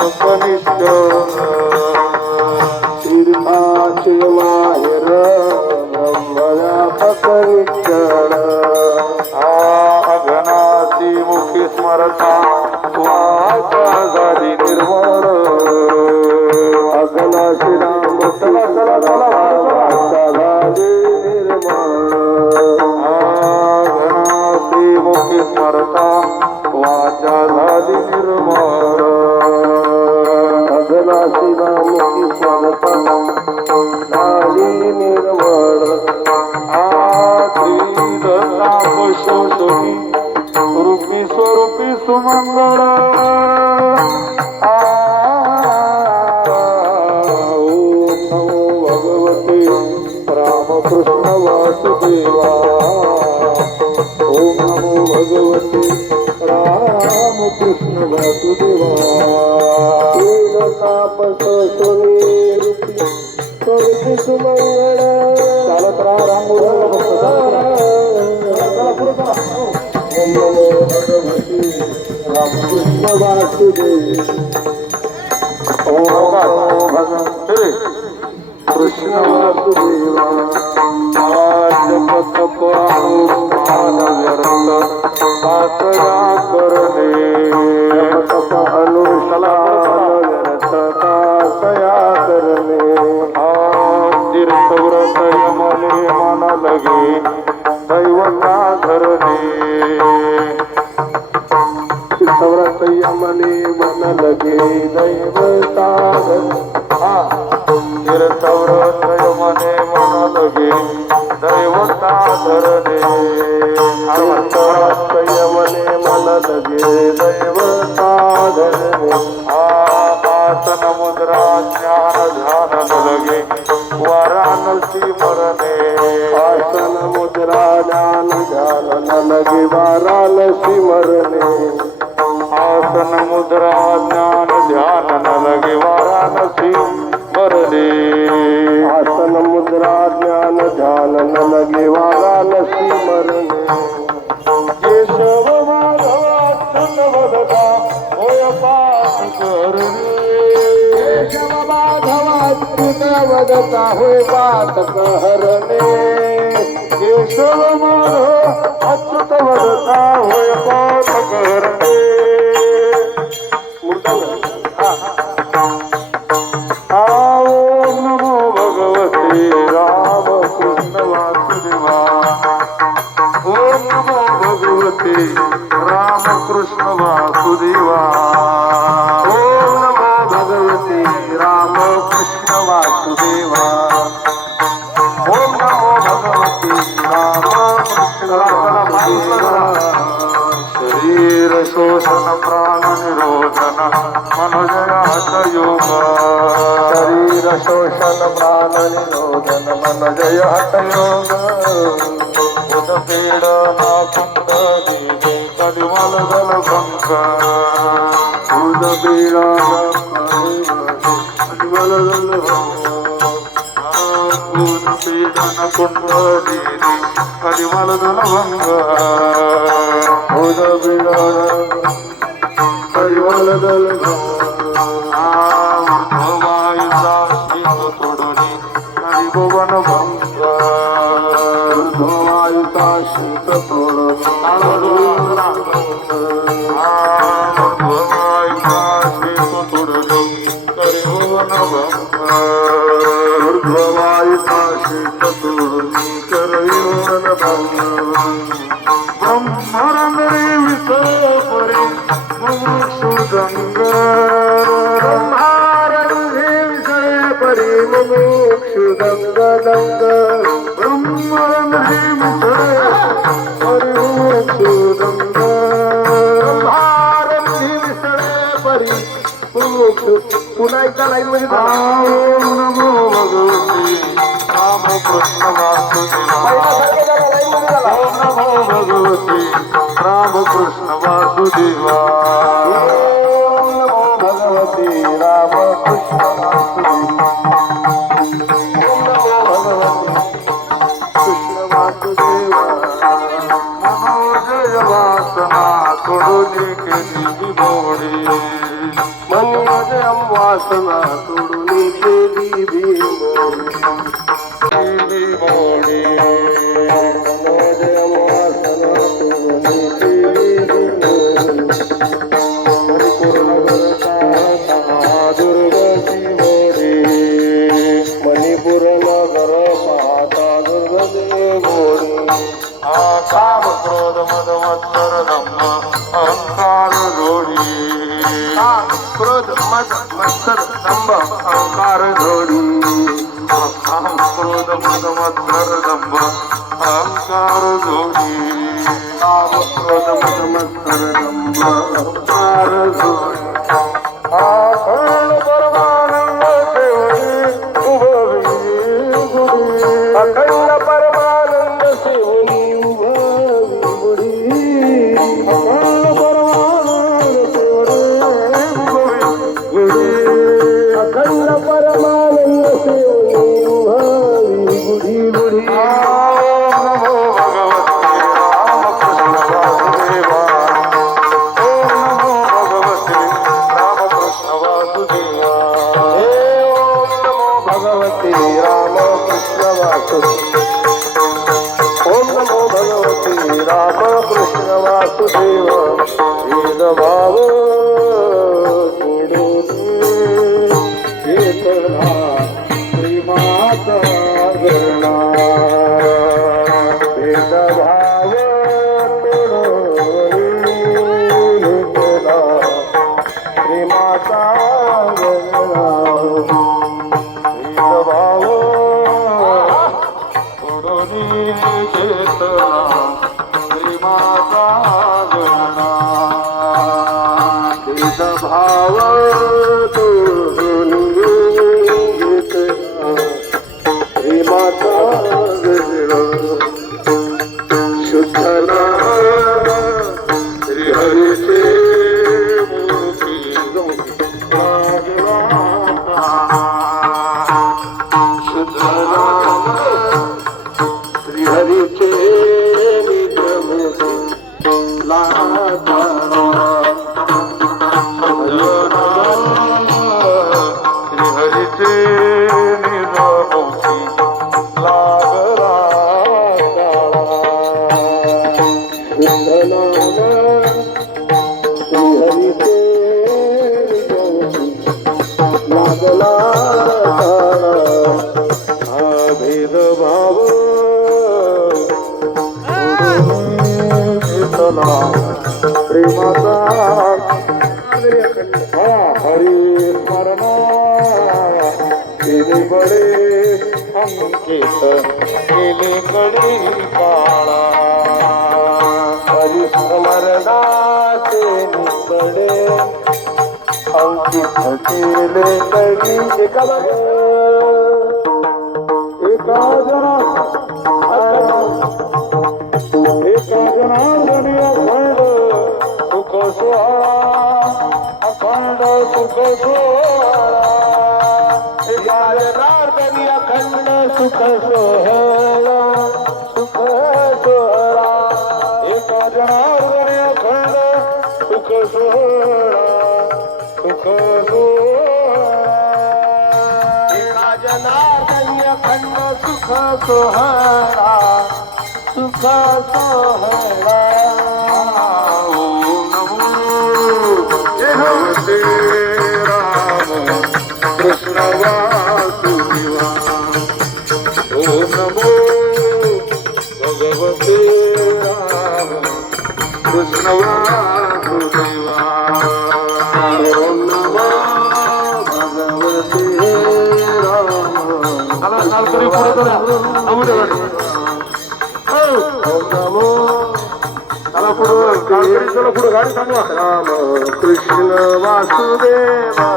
कनिष्ठ तीर्थाचे माहेर ब्रह्मव्यापक निश्चळ अगनाची मुखी स्मरता वाचा झाली निर्मळ अगनाची राम वाचा झाली निर्मळ अगनाची मुखी स्मरता वाचा झाली निर्मळ अगनाची मुखी स्मरता झाली निर्मळ आधी रूपी स्वरूपी सुमंगळ भगवते रामकृष्ण वासुदेवा ओम नमो भगवते रामकृष्ण वासुदेवा रूपी सुमंगळ चालत राहा राम रामकृष्ण वासुदेव भगवते कृष्ण वासुदेवा जपत अनुष्ठान व्यर्थ पातळा करणे जपत अनुष्ठान व्यर्थ पातळा करणे तीर्थव्रत यमने मन लगे दैवता धरणे तीर्थव्रत यमने मन लगे दैवता तीर्थव्रत यमने मन लगे दैवता धरणे तीर्थव्रत यमने मन लगे दैवता धरणे आसन मुद्रा ज्ञान ध्यान न लगे वाराणसी मरणे आसन मुद्रा ज्ञान ध्यान न लगे वाराणसी मरणे आसन मुद्रा ज्ञान ध्यान न लगे वाराणसी मरणे आसन मुद्रा ज्ञान ध्यान न लगे वाराणसी मरणे केशव माधव वदता होय पाठ करणे केशव माधव वदता होय पाठ करणे केशव माधव अच्युत वदता होय पाठ करणे ओम नमो भगवते रामकृष्ण वासुदेवा ओम नमो भगवते रामकृष्ण वासुदेवा ओम नमो भगवते रामकृष्ण वासुदेवा ओम नमो भगवते रामकृष्ण वासुदेवा शरीर शोषण प्राण निरोधन मनोजयात योग शरीर शोषण प्राण निरोधन मनोजय हठ योग उदपीडना कुंडली कडिमल दल भंग उदपीडना कडिमल दल भंग उदपीडन कुंडली कडिमल दल भंग उदपीडन कडिमल दल भंग तोडणी हरिभुवन भंग ऊर्ध्ववायुचा शीत तोडणी ऊर्ध्ववायुचा शीत तोडणी हरिभुवन भंग ऊर्ध्ववायुचा शीत तोडणी हरिभुवन भंग ब्रह्मरंगरे विसर परे मुमुक्षुदंग मोक्षुदंग दंग ब्रह्मरंगे मिसळे मोक्षुदंग ब्रह्मारंगे मिसळे परी मोक्ष पुन्हा एकदा लाईन मध्ये ओम नमो भगवते रामकृष्ण वासुदेवा ओम नमो भगवते रामकृष्ण वासुदेवा ओम नमो भगवते रामकृष्ण वासुदेवा वासना तोडून केली मोडी मनोज वासना सोडून केली भीमोडी वासना सोडून केली दुर्गती मोडी मणिपूर नगर पाहता दुर्गती मोडी काम क्रोध मद मत्सर धम्म अहंकार जोडी क्रोध मद मत्सर धम्म अहंकार जोडी काम क्रोध मद मत्सर धम्म अहंकार जोडी काम क्रोध मद मत्सर धम्म अहंकार जोडी अखंड परमानंद सेवनी उभवी गुडी अखंड परमानंद सेवनी उभवी गुडी अखंड परमानंद सेवनी उभवी गुडी अखंड परमानंद सेवनी उभवी गुडी नमो भगवते रामकृष्ण वासुदेव ओम नमो भगवते रामकृष्ण वासुदेव वेद भाव चेतना श्रीमाता गणा वेद भाव श्रीमाता गणा भाव श्रीमाता शुद्धना श्रीहरीचे शुद्धना श्रीहरीचे भेदभाव प्रेमाचा हरी स्मरणा केले बडे अंकित केले कडी काळा हरी स्मरणा केले बडे अंकित केले कडी एका जरा एका जनार्दनी अखंड सुख सोहळा एका जनार्दनी अखंड सुख सोहळा सुख सोहळा एका जनार्दनी अखंड सुख सोहळा सुख सोहळा एका जनार्दनी अखंड सुख सोहळा सुख सोहळा कृष्ण वासुदेवा ओम नमो भगवते राम कृष्ण वासुदेवा ओम नमो भगवते राम ओम नमो पुढे गाडी थांबवा राम कृष्ण वासुदेवा